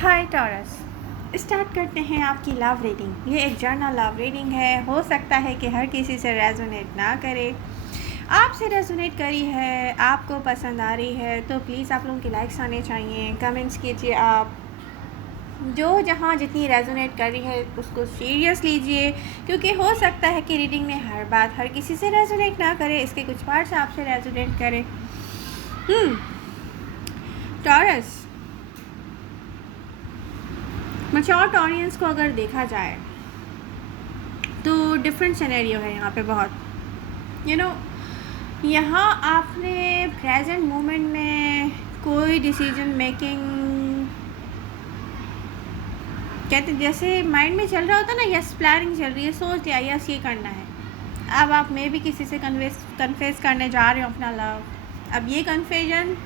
हाय taurus, start करते हैं आपकी लव रीडिंग। ये एक जर्नल लव रीडिंग है। हो सकता है कि हर किसी से रेजोनेट ना करे। आपसे रेजोनेट करी है, आपको पसंद आ रही है तो प्लीज़ आप लोगों के लाइक्स आने चाहिए, कमेंट्स कीजिए। आप जो जहाँ जितनी रेजोनेट कर रही है उसको सीरियस लीजिए, क्योंकि हो सकता है कि रीडिंग में हर बात हर किसी से रेजोनेट ना करे, इसके कुछ पार्ट्स आपसे रेजोनेट करें। टॉरस, मैच्योर ऑडियंस को अगर देखा जाए तो डिफरेंट सिनेरियो है यहाँ पे बहुत। यहाँ आपने प्रेजेंट मोमेंट में कोई डिसीजन मेकिंग, कहते जैसे माइंड में चल रहा होता ना, यस प्लानिंग चल रही है, सोच लिया यस ये करना है। अब आप में भी किसी से कन्फेस करने जा रहे हो अपना लव। अब ये कन्फेजन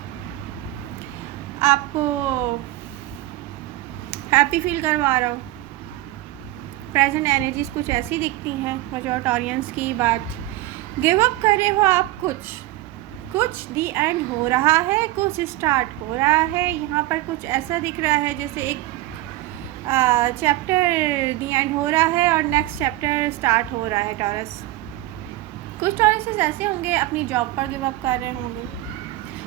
आपको हैप्पी फील करवा रहा हो। प्रेजेंट एनर्जीज कुछ ऐसी दिखती हैं मैच्योर ऑडियंस की। बात गिव अप कर रहे हो आप, कुछ दी एंड हो रहा है, कुछ स्टार्ट हो रहा है। यहाँ पर कुछ ऐसा दिख रहा है जैसे एक चैप्टर दी एंड हो रहा है और नेक्स्ट चैप्टर स्टार्ट हो रहा है। टॉरस, कुछ टॉरसेस ऐसे होंगे अपनी जॉब पर गिव अप कर रहे होंगे,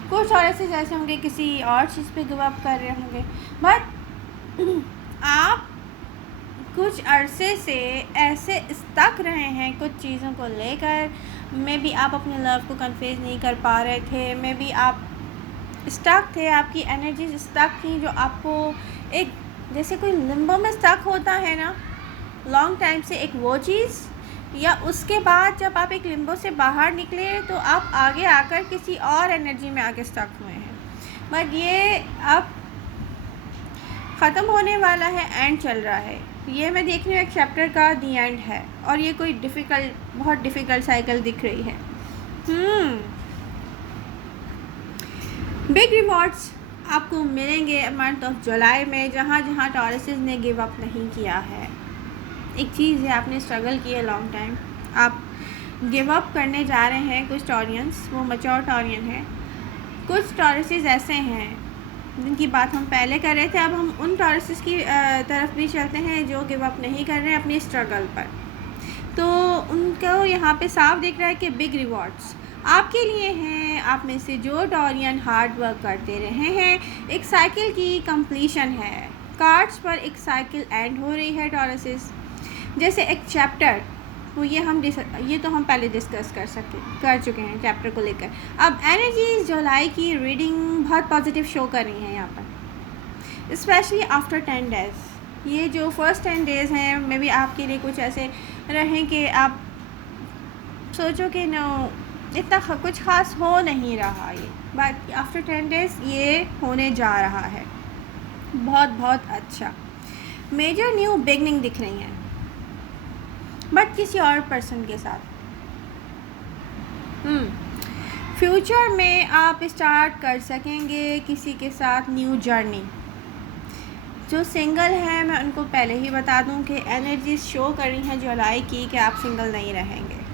कुछ टॉरसेस ऐसे होंगे किसी और चीज़ पे गिव अप कर रहे होंगे। बट आप कुछ अरसे से ऐसे स्टक रहे हैं कुछ चीज़ों को लेकर। मे बी आप अपने लव को कन्फेस नहीं कर पा रहे थे, मे बी आप स्टक थे, आपकी एनर्जीज स्टक थी, जो आपको एक जैसे कोई लिम्बो में स्टक होता है ना लॉन्ग टाइम से, एक वो चीज़। या उसके बाद जब आप एक लिम्बो से बाहर निकले तो आप आगे आकर किसी और एनर्जी में आके स्टक हुए हैं। बट ये अब ख़त्म होने वाला है, एंड चल रहा है। ये मैं देख रही हूँ एक चैप्टर का दी एंड है और ये कोई बहुत डिफ़िकल्ट साइकिल दिख रही है। बिग रिवॉर्ड्स आपको मिलेंगे मंथ ऑफ जुलाई में, जहाँ जहाँ टॉरसेस ने गिव अप नहीं किया है। एक चीज़ है, आपने स्ट्रगल की है लॉन्ग टाइम, आप गिव अप करने जा रहे हैं। कुछ टॉरियंस वो मैच्योर टॉरियन है, कुछ टॉरसेस ऐसे हैं जिनकी बात हम पहले कर रहे थे। अब हम उन टॉरसेस की तरफ भी चलते हैं जो गिव अप नहीं कर रहे हैं अपनी स्ट्रगल पर। तो उनको यहाँ पे साफ दिख रहा है कि बिग रिवॉर्ड्स आपके लिए हैं। आप में से जो टॉरियन हार्ड वर्क करते रहे हैं, एक साइकिल की कंप्लीशन है। कार्ड्स पर एक साइकिल एंड हो रही है टॉरसेस, जैसे एक चैप्टर। वो ये तो हम पहले डिस्कस कर चुके हैं चैप्टर को लेकर। अब एनर्जीज जुलाई की रीडिंग बहुत पॉजिटिव शो कर रही हैं यहाँ पर, स्पेशली आफ्टर 10 डेज़। ये जो फर्स्ट 10 डेज़ हैं मे बी आपके लिए कुछ ऐसे रहें कि आप सोचो कि नो इतना कुछ खास हो नहीं रहा ये, बट आफ्टर 10 डेज़ ये होने जा रहा है। बहुत अच्छा मेजर न्यू बिगनिंग दिख रही हैं, बट किसी और पर्सन के साथ। फ्यूचर में आप स्टार्ट कर सकेंगे किसी के साथ न्यू जर्नी। जो सिंगल हैं मैं उनको पहले ही बता दूं कि एनर्जीज शो कर रही हैं जुलाई की कि आप सिंगल नहीं रहेंगे।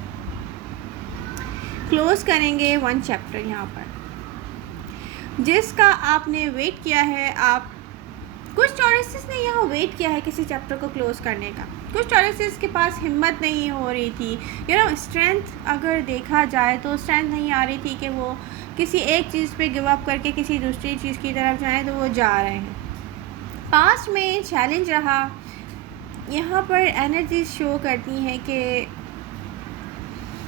क्लोज करेंगे 1 चैप्टर यहाँ पर, जिसका आपने वेट किया है। आप कुछ टॉरसेस ने यहाँ वेट किया है किसी चैप्टर को क्लोज करने का। कुछ टॉरसेस के पास हिम्मत नहीं हो रही थी, स्ट्रेंथ अगर देखा जाए तो स्ट्रेंथ नहीं आ रही थी कि वो किसी एक चीज़ पे गिव अप करके किसी दूसरी चीज़ की तरफ जाएं, तो वो जा रहे हैं। पास्ट में चैलेंज रहा। यहाँ पर एनर्जी शो करती हैं कि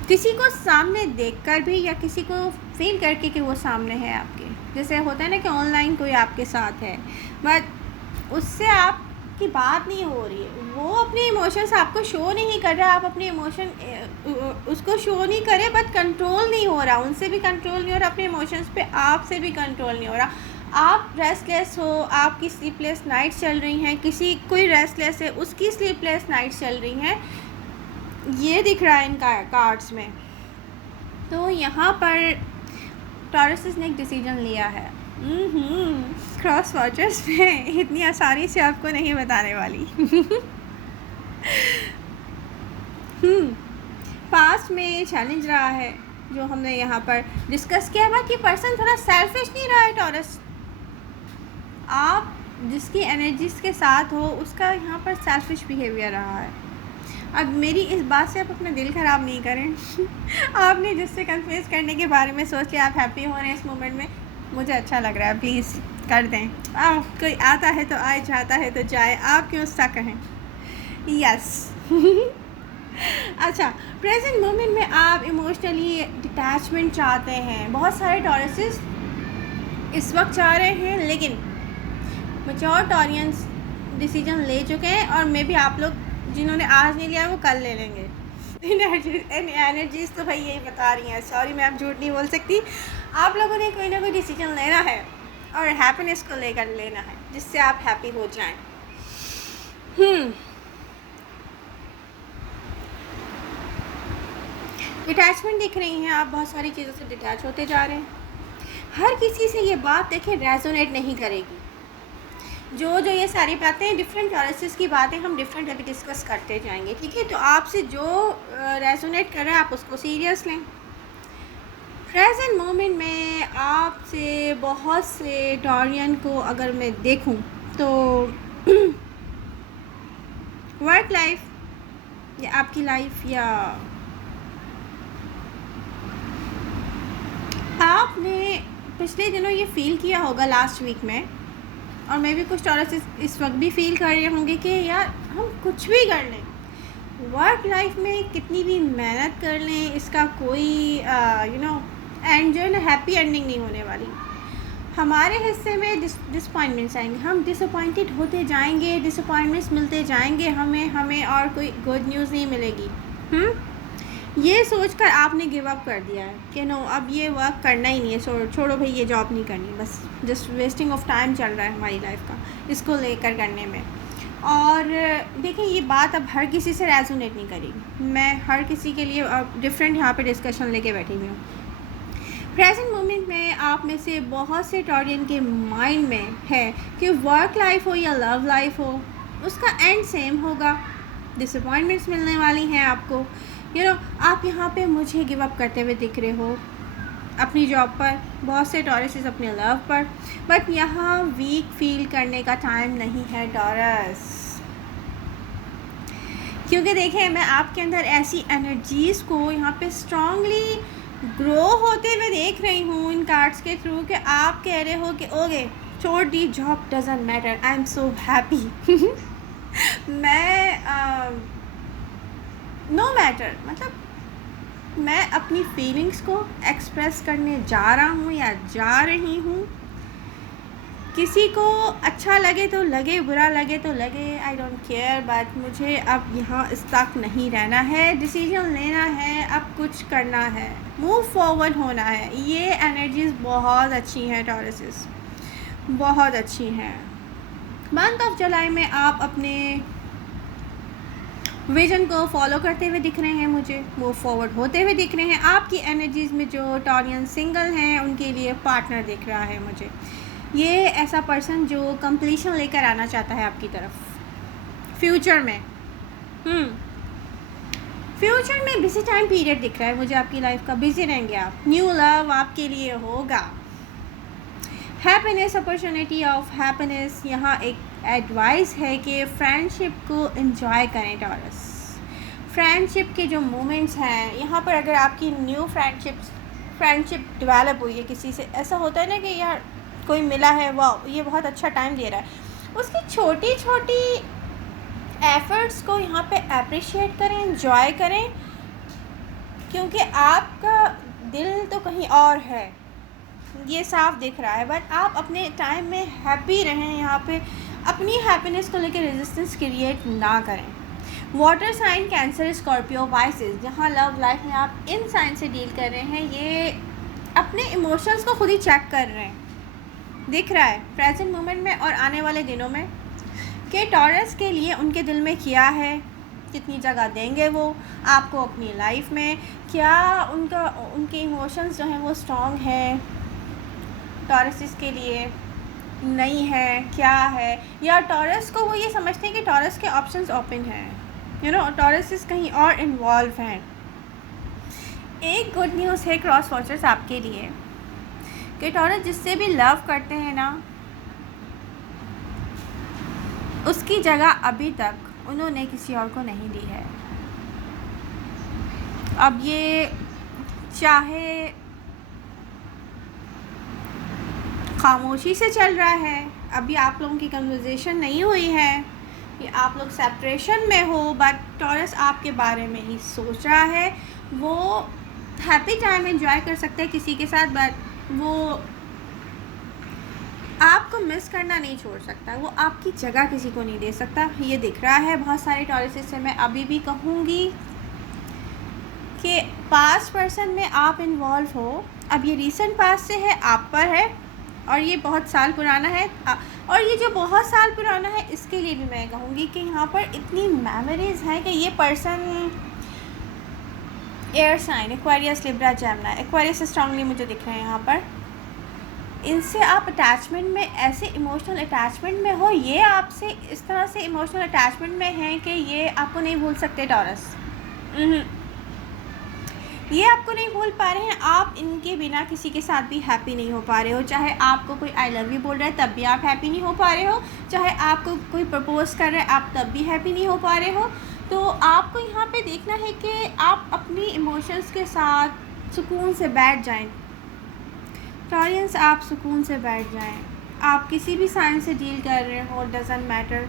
किसी को सामने देखकर भी या किसी को फील करके कि वो सामने है आपके, जैसे होता है ना कि ऑनलाइन कोई आपके साथ है बट उससे आपकी बात नहीं हो रही है, वो अपने इमोशंस आपको शो नहीं कर रहा, आप अपने इमोशन उसको शो नहीं करे, बट कंट्रोल नहीं हो रहा, उनसे भी कंट्रोल नहीं हो रहा, अपने इमोशंस पे आपसे भी कंट्रोल नहीं हो रहा। आप रेस्टलेस हो, आपकी स्लीपलेस नाइट्स चल रही हैं, कोई रेस्टलेस है उसकी स्लीपलेस नाइट्स चल रही हैं, ये दिख रहा है इन कार्ड्स में। तो यहाँ पर टॉरसेस ने एक डिसीजन लिया है। क्रॉस वॉचर्स में इतनी आसानी से आपको नहीं बताने वाली। पास्ट में चैलेंज रहा है जो हमने यहाँ पर डिस्कस किया। बाकी पर्सन थोड़ा सेल्फिश नहीं रहा है टॉरस, आप जिसकी एनर्जीज के साथ हो उसका यहाँ पर सेल्फिश बिहेवियर रहा है। अब मेरी इस बात से आप अपना दिल ख़राब नहीं करें आपने जिससे कन्फ्यूज़ करने के बारे में सोच लिया, आप हैप्पी हो रहे हैं इस मोमेंट में, मुझे अच्छा लग रहा है, प्लीज़ कर दें। कोई आता है तो आए, जाता है तो जाए, आप क्यों उसका कहें। यस अच्छा, प्रेजेंट मोमेंट में आप इमोशनली डिटैचमेंट चाहते हैं। बहुत सारे टॉरसेस इस वक्त चाह रहे हैं, लेकिन मैच्योर टॉरियंस डिसीजन ले चुके हैं, और मे भी आप लोग जिन्होंने आज नहीं लिया वो कल ले लेंगे। एनर्जीज तो भाई यही बता रही हैं। सॉरी, मैं अब झूठ नहीं बोल सकती। आप लोगों ने कोई ना कोई डिसीजन लेना है और हैप्पीनेस को लेकर लेना है, जिससे आप हैप्पी हो जाएं। डिटैचमेंट दिख रही हैं, आप बहुत सारी चीज़ों से डिटैच होते जा रहे हैं। हर किसी से ये बात देखें रेजोनेट नहीं करेगी। जो ये सारी बातें, डिफरेंट टॉरसेस की बातें हम डिफरेंट अभी डिस्कस करते जाएंगे, ठीक है। तो आपसे जो रेजोनेट कर रहा है आप उसको सीरियस लें। प्रेजेंट मोमेंट में आपसे बहुत से टॉरियन को अगर मैं देखूं तो वर्क लाइफ या आपकी लाइफ, या आपने पिछले दिनों ये फील किया होगा लास्ट वीक में, और मैं भी कुछ टॉरस इस वक्त भी फील कर रहे होंगे कि यार हम कुछ भी कर लें, वर्क लाइफ में कितनी भी मेहनत कर लें, इसका कोई एंड जो है ना हैप्पी एंडिंग नहीं होने वाली। हमारे हिस्से में डिसअपॉइंटमेंट्स आएंगे, हम डिसअपॉइंटेड होते जाएंगे, डिसअपॉइंटमेंट्स मिलते जाएंगे हमें और कोई गुड न्यूज़ नहीं मिलेगी। ये सोचकर आपने गिव अप कर दिया है कि नो, अब ये वर्क करना ही नहीं है, छोड़ो भाई, ये जॉब नहीं करनी, बस जस्ट वेस्टिंग ऑफ टाइम चल रहा है हमारी लाइफ का इसको लेकर करने में। और देखिए, ये बात अब हर किसी से रेजोनेट नहीं करेगी। मैं हर किसी के लिए डिफरेंट यहाँ पे डिस्कशन लेके बैठी हुई हूँ। प्रेजेंट मोमेंट में आप में से बहुत से टॉरियन के माइंड में है कि वर्क लाइफ हो या लव लाइफ हो, उसका एंड सेम होगा, डिसअपॉइंटमेंट्स मिलने वाली हैं आपको। आप यहाँ पे मुझे गिव अप करते हुए दिख रहे हो अपनी जॉब पर, बहुत से टॉरसेस अपने लव पर, बट यहाँ वीक फील करने का टाइम नहीं है टॉरस। क्योंकि देखें, मैं आपके अंदर ऐसी एनर्जीज़ को यहाँ पे स्ट्रांगली ग्रो होते हुए देख रही हूँ इन कार्ड्स के थ्रू, कि आप कह रहे हो कि ओके, छोड़ दी, job doesn't matter, I am so happy. मैं नो मैटर, मतलब मैं अपनी फीलिंग्स को एक्सप्रेस करने जा रहा हूँ या जा रही हूँ। किसी को अच्छा लगे तो लगे, बुरा लगे तो लगे, आई डोंट केयर, बट मुझे अब यहाँ स्टक नहीं रहना है, डिसीजन लेना है, अब कुछ करना है, मूव फॉरवर्ड होना है। ये एनर्जीज़ बहुत अच्छी हैं टॉरसेस, बहुत अच्छी हैं। मंथ ऑफ जुलाई में आप अपने विजन को फॉलो करते हुए दिख रहे हैं, मुझे मूव फॉरवर्ड होते हुए दिख रहे हैं। आपकी एनर्जीज़ में जो टॉरियन सिंगल हैं उनके लिए पार्टनर दिख रहा है मुझे। ये ऐसा पर्सन जो कंप्लीशन लेकर आना चाहता है आपकी तरफ फ्यूचर में। फ्यूचर में बिजी टाइम पीरियड दिख रहा है मुझे आपकी लाइफ का, बिजी रहेंगे आप, न्यू लव आपके लिए होगा, हैप्पीनेस, अपॉर्चुनिटी ऑफ हैप्पीनेस। यहाँ एक एडवाइस है कि फ्रेंडशिप को एंजॉय करें टॉरस। फ्रेंडशिप के जो मोमेंट्स हैं यहाँ पर, अगर आपकी न्यू फ्रेंडशिप डेवलप हुई है किसी से, ऐसा होता है ना कि यार कोई मिला है, वाह ये बहुत अच्छा टाइम दे रहा है, उसकी छोटी छोटी एफर्ट्स को यहाँ पे अप्रिशिएट करें, एंजॉय करें, क्योंकि आपका दिल तो कहीं और है, ये साफ दिख रहा है। बट आप अपने टाइम में हैप्पी रहें, यहाँ पे अपनी हैप्पीनेस को लेकर रेजिस्टेंस क्रिएट ना करें। Water sign, Cancer, Scorpio, Pisces, जहाँ लव लाइफ में आप इन साइन से डील कर रहे हैं, ये अपने इमोशंस को खुद ही चेक कर रहे हैं, दिख रहा है प्रेजेंट मोमेंट में और आने वाले दिनों में, कि टॉरस के लिए उनके दिल में क्या है, कितनी जगह देंगे वो आपको अपनी लाइफ में, क्या उनके इमोशंस जो हैं वो स्ट्रॉन्ग है टॉरस के लिए, नहीं है, क्या है, या टॉरस को वो ये समझते हैं कि टॉरस के ऑप्शंस ओपन हैं, टॉरस कहीं और इन्वॉल्व हैं। एक गुड न्यूज़ है क्रॉस वॉचर्स आपके लिए कि टॉरस जिससे भी लव करते हैं ना, उसकी जगह अभी तक उन्होंने किसी और को नहीं दी है। अब ये चाहे खामोशी से चल रहा है, अभी आप लोगों की कन्वर्सेशन नहीं हुई है, ये आप लोग सेपरेशन में हो, बट टॉरस आपके बारे में ही सोच रहा है। वो हैप्पी टाइम एंजॉय कर सकते हैं किसी के साथ, बट वो आपको मिस करना नहीं छोड़ सकता, वो आपकी जगह किसी को नहीं दे सकता, ये दिख रहा है बहुत सारे टॉरसेस से। मैं अभी भी कहूँगी कि पास्ट पर्सन में आप इन्वॉल्व हो, अब ये रीसेंट पास्ट से है, आप पर है, और ये बहुत साल पुराना है। और ये जो बहुत साल पुराना है, इसके लिए भी मैं कहूँगी कि यहाँ पर इतनी मेमोरीज़ हैं कि ये person air sign, Aquarius, Libra, Gemini, Aquarius strongly मुझे दिख रहे हैं यहाँ पर। इनसे आप अटैचमेंट में, ऐसे इमोशनल अटैचमेंट में हो, ये आपसे इस तरह से इमोशनल अटैचमेंट में हैं कि ये आपको नहीं भूल सकते टॉरस। ये आपको नहीं भूल पा रहे हैं। आप इनके बिना किसी के साथ भी हैप्पी नहीं हो पा रहे हो। चाहे आपको कोई आई लव यू बोल रहा है तब भी आप हैप्पी नहीं हो पा रहे हो, चाहे आपको कोई प्रपोज कर रहा है आप तब भी हैप्पी नहीं हो पा रहे हो। तो आपको यहाँ पे देखना है कि आप अपनी इमोशंस के साथ सुकून से बैठ जाएं। टॉरियंस, आप सुकून से बैठ जाएं। आप किसी भी साइन से डील कर रहे हो, doesn't matter,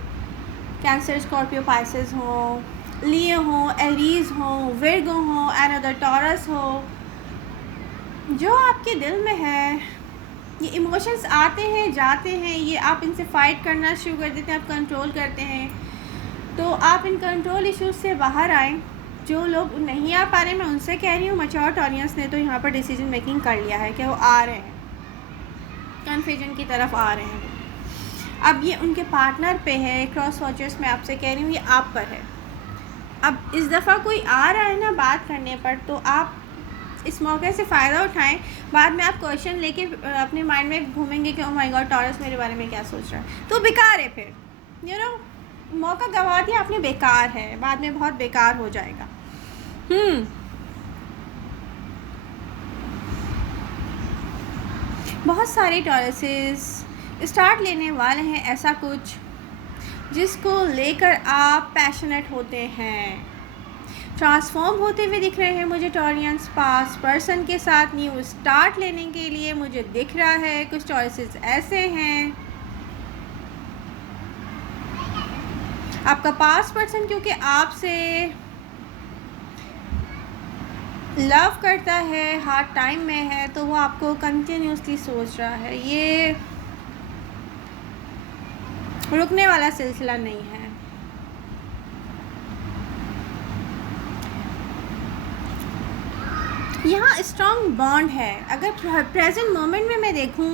cancer, Scorpio, Pisces हो, लियो हो, एरीज हो, विर्गो हो, अनदर टॉरस हो, जो आपके दिल में है, ये इमोशंस आते हैं जाते हैं, ये आप इनसे फ़ाइट करना शुरू कर देते हैं, आप कंट्रोल करते हैं। तो आप इन कंट्रोल इश्यूज से बाहर आएँ। जो लोग नहीं आ पा रहे, मैं उनसे कह रही हूँ, मैच्योर टॉरियंस ने तो यहाँ पर डिसीजन मेकिंग कर लिया है कि वो आ रहे हैं, कन्फ्यूजन की तरफ आ रहे हैं। अब ये उनके पार्टनर पे है। क्रॉस वॉचर्स में आपसे कह रही हूँ, ये आप पर है। अब इस दफ़ा कोई आ रहा है ना बात करने पर, तो आप इस मौके से फ़ायदा उठाएं। बाद में आप क्वेश्चन लेके अपने माइंड में घूमेंगे कि ओह माय गॉड टॉरस मेरे बारे में क्या सोच रहा है, तो बेकार है। फिर यू नो मौका गंवा दिया आपने, बेकार है, बाद में बहुत बेकार हो जाएगा। बहुत सारे टॉरसेस स्टार्ट लेने वाले हैं ऐसा कुछ जिसको लेकर आप पैशनेट होते हैं, ट्रांसफॉर्म होते हुए दिख रहे हैं मुझे टॉरियंस। पास पर्सन के साथ न्यू स्टार्ट लेने के लिए मुझे दिख रहा है। कुछ चॉइसेस ऐसे हैं, आपका पास पर्सन क्योंकि आपसे लव करता है, हार्ड टाइम में है, तो वो आपको कंटिन्यूसली सोच रहा है। ये रुकने वाला सिलसिला नहीं है। यहाँ स्ट्रॉन्ग बॉन्ड है। अगर प्रेजेंट मोमेंट में मैं देखूँ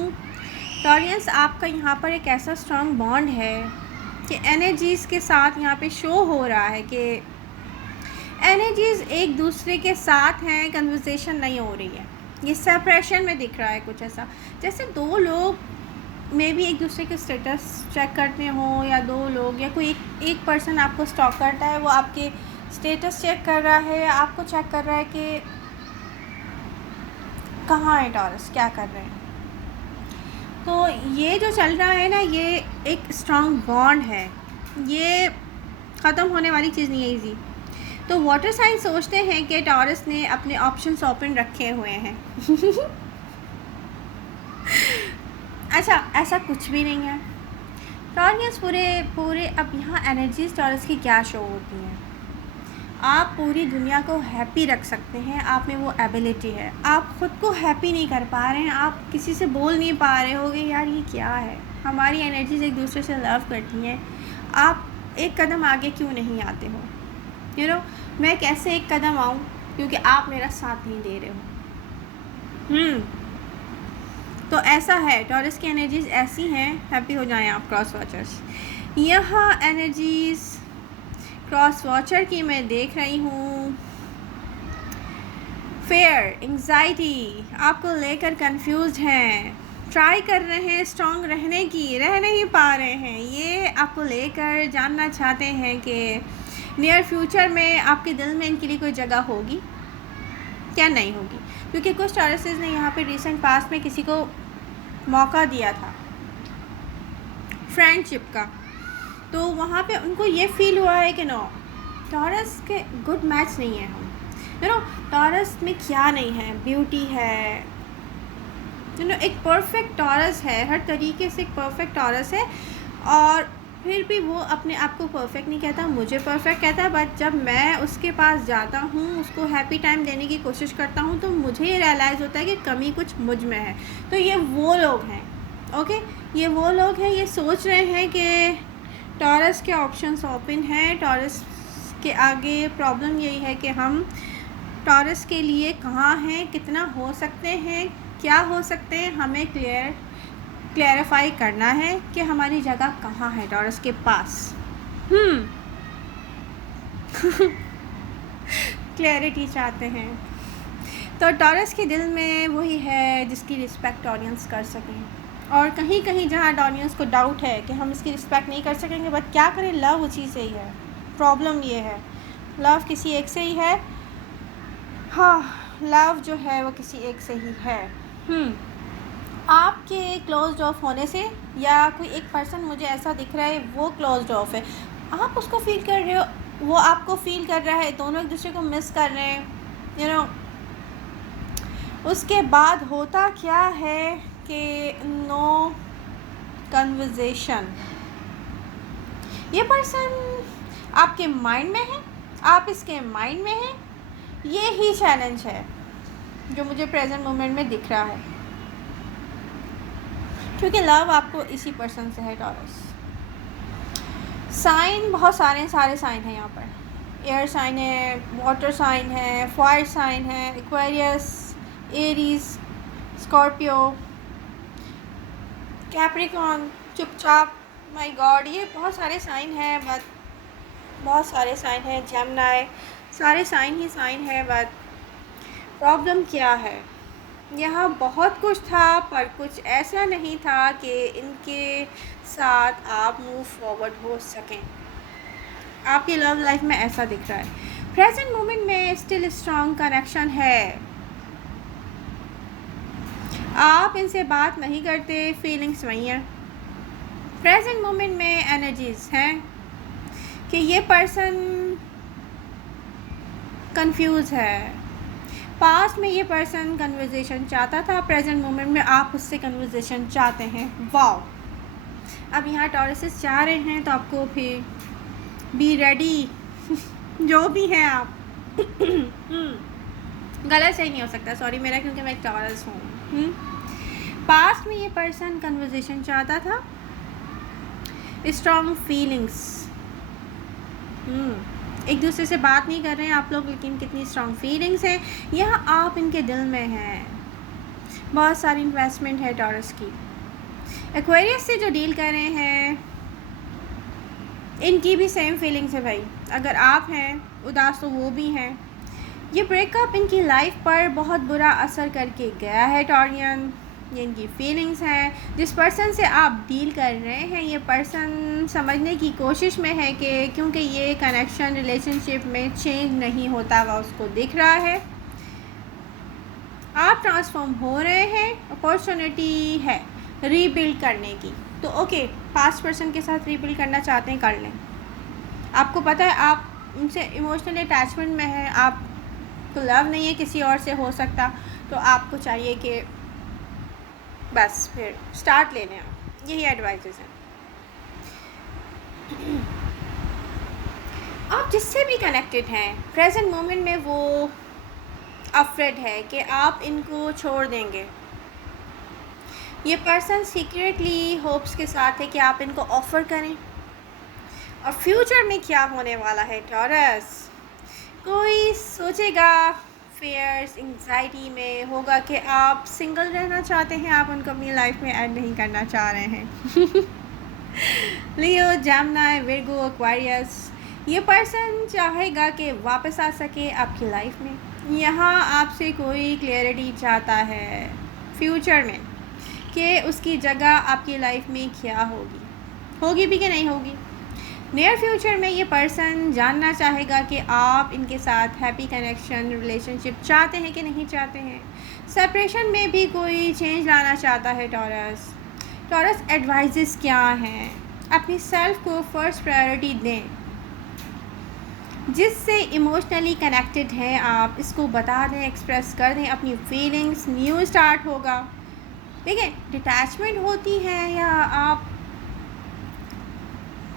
टॉरियंस, आपका यहाँ पर एक ऐसा स्ट्रॉन्ग बॉन्ड है कि एनर्जीज़ के साथ यहाँ पे शो हो रहा है कि एनर्जीज़ एक दूसरे के साथ हैं, कन्वर्सेशन नहीं हो रही है। ये सेपरेशन में दिख रहा है कुछ ऐसा, जैसे दो लोग मे भी एक दूसरे के स्टेटस चेक करते हो, या दो लोग, या कोई एक पर्सन आपको स्टॉक करता है, वो आपके स्टेटस चेक कर रहा है, आपको चेक कर रहा है कि कहाँ है टॉरस, क्या कर रहे हैं। तो ये जो चल रहा है ना, ये एक स्ट्रॉन्ग बॉन्ड है, ये ख़त्म होने वाली चीज़ नहीं है ईजी। तो वाटर साइन सोचते हैं कि टॉरस ने अपने ऑप्शंस ओपन रखे हुए हैं। अच्छा, ऐसा कुछ भी नहीं है टॉरियंस। पूरे अब यहाँ एनर्जीज टॉरस की क्या शो होती हैं। आप पूरी दुनिया को हैप्पी रख सकते हैं, आप में वो एबिलिटी है। आप ख़ुद को हैप्पी नहीं कर पा रहे हैं, आप किसी से बोल नहीं पा रहे होगे यार ये क्या है। हमारी एनर्जीज एक दूसरे से लव करती हैं, आप एक कदम आगे क्यों नहीं आते हो। यू नो मैं कैसे एक कदम आऊँ, क्योंकि आप मेरा साथ नहीं दे रहे हो। तो ऐसा है, टॉरस की एनर्जीज ऐसी हैं। हैप्पी हो जाएं आप क्रॉस वॉचर्स। यहाँ एनर्जीज क्रॉस वॉचर की मैं देख रही हूँ, फेयर, एंग्जाइटी, आपको लेकर कंफ्यूज हैं, ट्राई कर रहे हैं स्ट्रॉन्ग रहने की, रह नहीं पा रहे हैं। ये आपको लेकर जानना चाहते हैं कि नियर फ्यूचर में आपके दिल में इनके लिए कोई जगह होगी क्या नहीं होगी। क्योंकि कुछ टॉरसेस ने यहाँ पे रिसेंट पास्ट में किसी को मौका दिया था फ्रेंडशिप का, तो वहाँ पे उनको ये फील हुआ है कि नो, टॉरस के गुड मैच नहीं है हम, टॉरस में क्या नहीं है, ब्यूटी है, एक परफेक्ट टॉरस है, हर तरीके से एक परफेक्ट टॉरस है, और फिर भी वो अपने आप को परफेक्ट नहीं कहता, मुझे परफेक्ट कहता है। बट जब मैं उसके पास जाता हूँ, उसको हैप्पी टाइम देने की कोशिश करता हूँ, तो मुझे ये रियलाइज़ होता है कि कमी कुछ मुझ में है। तो ये वो लोग हैं, ओके, ये वो लोग हैं, ये सोच रहे हैं कि टॉरस के ऑप्शंस ओपन हैं, टॉरस के आगे प्रॉब्लम यही है कि हम टॉरस के लिए कहाँ हैं, कितना हो सकते हैं, क्या हो सकते हैं, हमें क्लैरिफाई करना है कि हमारी जगह कहाँ है टॉरस के पास। क्लैरिटी चाहते हैं। तो टॉरस के दिल में वही है जिसकी रिस्पेक्ट ऑडियंस कर सकें, और कहीं कहीं जहाँ ऑडियंस को डाउट है कि हम इसकी रिस्पेक्ट नहीं कर सकेंगे, बट क्या करें, लव उसी से ही है। प्रॉब्लम ये है, लव किसी एक से ही है। हाँ, लव जो है वो किसी एक से ही है। आपके क्लोज्ड ऑफ होने से, या कोई एक पर्सन मुझे ऐसा दिख रहा है वो क्लोज्ड ऑफ है, आप उसको फील कर रहे हो, वो आपको फील कर रहा है, दोनों एक दूसरे को मिस कर रहे हैं, उसके बाद होता क्या है कि नो कन्वर्सेशन। ये पर्सन आपके माइंड में है, आप इसके माइंड में हैं, ये ही चैलेंज है जो मुझे प्रेजेंट मोमेंट में दिख रहा है, क्योंकि लव आपको इसी पर्सन से है। टॉरस साइन बहुत सारे साइन हैं यहाँ पर। एयर साइन है, वाटर साइन है, फायर साइन है, एक्वेरियस, एरीज, स्कॉर्पियो, कैप्रिकॉर्न, चुपचाप, माय गॉड, ये बहुत सारे साइन हैं, बट बहुत सारे साइन हैं, जेमिनी, सारे साइन ही साइन है। बट प्रॉब्लम क्या है, यहाँ बहुत कुछ था, पर कुछ ऐसा नहीं था कि इनके साथ आप मूव फॉरवर्ड हो सकें। आपकी लव लाइफ में ऐसा दिख रहा है। प्रेजेंट मोमेंट में स्टिल स्ट्रॉन्ग कनेक्शन है, आप इनसे बात नहीं करते, फीलिंग्स वही हैं। प्रेजेंट मोमेंट में एनर्जीज हैं कि ये पर्सन कंफ्यूज है। पास्ट में ये पर्सन कन्वर्सेशन चाहता था, प्रेजेंट मोमेंट में आप उससे कन्वर्सेशन चाहते हैं। वाओ, अब यहाँ टॉरसेस चाह रहे हैं, तो आपको फिर बी रेडी जो भी हैं आप। गलत सही नहीं हो सकता, सॉरी मेरा, क्योंकि मैं एक टॉरस हूँ। पास्ट में ये पर्सन कन्वर्सेशन चाहता था, स्ट्रॉन्ग फीलिंग्स, एक दूसरे से बात नहीं कर रहे हैं आप लोग, लेकिन कितनी स्ट्रॉन्ग फीलिंग्स हैं यहाँ आप इनके दिल में हैं। बहुत सारी इन्वेस्टमेंट है टॉरस की। एक्वेरियस से जो डील कर रहे हैं, इनकी भी सेम फीलिंग्स है भाई। अगर आप हैं उदास तो वो भी हैं। ये ब्रेकअप इनकी लाइफ पर बहुत बुरा असर करके गया है टॉरियन, ये इनकी फीलिंग्स हैं। जिस पर्सन से आप डील कर रहे हैं, ये पर्सन समझने की कोशिश में है कि क्योंकि ये कनेक्शन रिलेशनशिप में चेंज नहीं होता, वह उसको दिख रहा है। आप ट्रांसफॉर्म हो रहे हैं, अपॉर्चुनिटी है रीबिल्ड करने की। तो ओके, पास्ट पर्सन के साथ रीबिल्ड करना चाहते हैं, कर लें। आपको पता है आप उनसे इमोशनल अटैचमेंट में हैं, आपको लव नहीं है, किसी और से हो सकता, तो आपको चाहिए कि बस फिर स्टार्ट लेने आप। यही एडवाइसेस हैं। आप जिससे भी कनेक्टेड हैं, प्रेजेंट मोमेंट में वो अफ्रेड है कि आप इनको छोड़ देंगे। ये पर्सन सीक्रेटली होप्स के साथ है कि आप इनको ऑफ़र करें। और फ्यूचर में क्या होने वाला है टॉरस, कोई सोचेगा फेयर्स, एंग्जाइटी में होगा कि आप सिंगल रहना चाहते हैं, आप उनको अपनी लाइफ में ऐड नहीं करना चाह रहे हैं। लियो, जेमिनी, विर्गो, एक्वेरियस, ये पर्सन चाहेगा कि वापस आ सके आपकी लाइफ में। यहाँ आपसे कोई क्लियरिटी चाहता है फ्यूचर में कि उसकी जगह आपकी लाइफ में क्या होगी भी कि नहीं होगी। नियर फ्यूचर में ये पर्सन जानना चाहेगा कि आप इनके साथ हैप्पी कनेक्शन, रिलेशनशिप चाहते हैं कि नहीं चाहते हैं। सेपरेशन में भी कोई चेंज लाना चाहता है टॉरस। एडवाइजेस क्या हैं अपनी सेल्फ को फर्स्ट प्रायोरिटी दें। जिससे इमोशनली कनेक्टेड हैं आप, इसको बता दें, एक्सप्रेस कर दें अपनी फीलिंग्स। न्यू स्टार्ट होगा। देखिए, डिटैचमेंट होती है या आप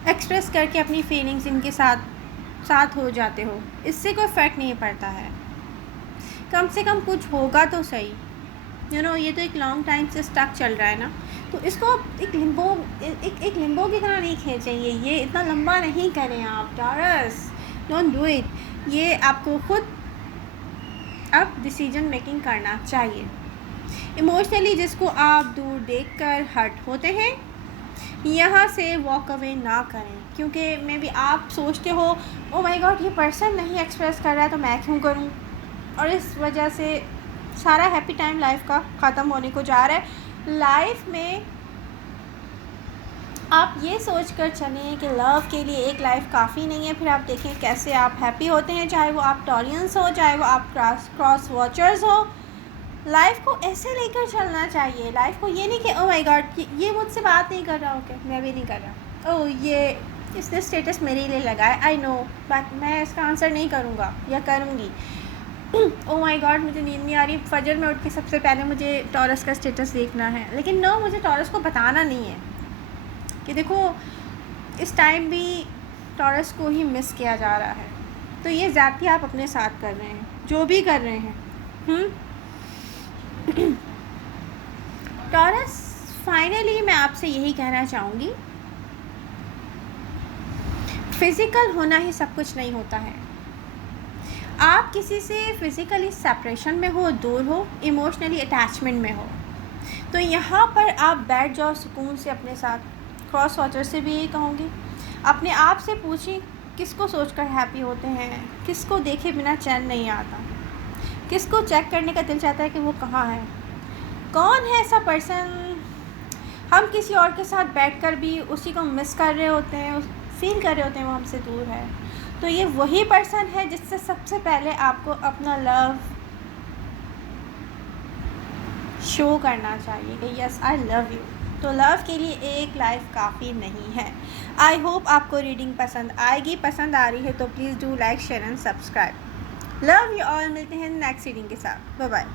एक्सप्रेस करके अपनी फीलिंग्स इनके साथ हो जाते हो, इससे कोई फ़र्क नहीं पड़ता है। कम से कम कुछ होगा तो सही। ये तो एक लॉन्ग टाइम से स्टक चल रहा है ना, तो इसको एक लिम्बो की तरह नहीं खींचेंगे। ये इतना लंबा नहीं करें आप टॉरस, डोंट डू इट। ये आपको खुद अब डिसीजन मेकिंग करना चाहिए। इमोशनली जिसको आप दूर देखकर हर्ट होते हैं, यहाँ से वॉक अवे ना करें, क्योंकि मे बी आप सोचते हो ओ माय गॉड ये पर्सन नहीं एक्सप्रेस कर रहा है तो मैं क्यों करूँ, और इस वजह से सारा हैप्पी टाइम लाइफ का ख़त्म होने को जा रहा है। लाइफ में आप ये सोच कर चलें कि लव के लिए एक लाइफ काफ़ी नहीं है, फिर आप देखें कैसे आप हैप्पी होते हैं, चाहे वो आप टॉरियंस हो, चाहे वो आप क्रॉस वॉचर्स हो। लाइफ को ऐसे लेकर चलना चाहिए। लाइफ को ये नहीं कि ओ माय गॉड ये मुझसे बात नहीं कर रहा, ओके मैं भी नहीं कर रहा, ओ ये इसने स्टेटस मेरे लिए लगाया, आई नो, बट मैं इसका आंसर नहीं करूँगा या करूँगी। ओ माय गॉड मुझे नींद नहीं आ रही, फजर में उठ के सबसे पहले मुझे टॉरस का स्टेटस देखना है, लेकिन नो, मुझे टॉरस को बताना नहीं है कि देखो इस टाइम भी टॉरस को ही मिस किया जा रहा है। तो ये ज़्यादती आप अपने साथ कर रहे हैं, जो भी कर रहे हैं। टॉरस, फाइनली मैं आपसे यही कहना चाहूँगी, फिज़िकल होना ही सब कुछ नहीं होता है। आप किसी से फिज़िकली सेपरेशन में हो, दूर हो, इमोशनली अटैचमेंट में हो, तो यहाँ पर आप बैठ जाओ सुकून से अपने साथ। क्रॉस वॉचर से भी यही कहूँगी, अपने आप से पूछें किसको सोचकर हैप्पी होते हैं, किसको देखे बिना चैन नहीं आता, किसको चेक करने का दिल चाहता है कि वो कहाँ है, कौन है ऐसा पर्सन। हम किसी और के साथ बैठकर भी उसी को मिस कर रहे होते हैं, फील कर रहे होते हैं वो हमसे दूर है। तो ये वही पर्सन है जिससे सबसे पहले आपको अपना लव शो करना चाहिए कि यस आई लव यू। तो लव के लिए एक लाइफ काफ़ी नहीं है। आई होप आपको रीडिंग पसंद आएगी। पसंद आ रही है तो please do like, share and subscribe. Love you all. मिलते हैं नेक्स्ट रीडिंग के साथ। Bye bye.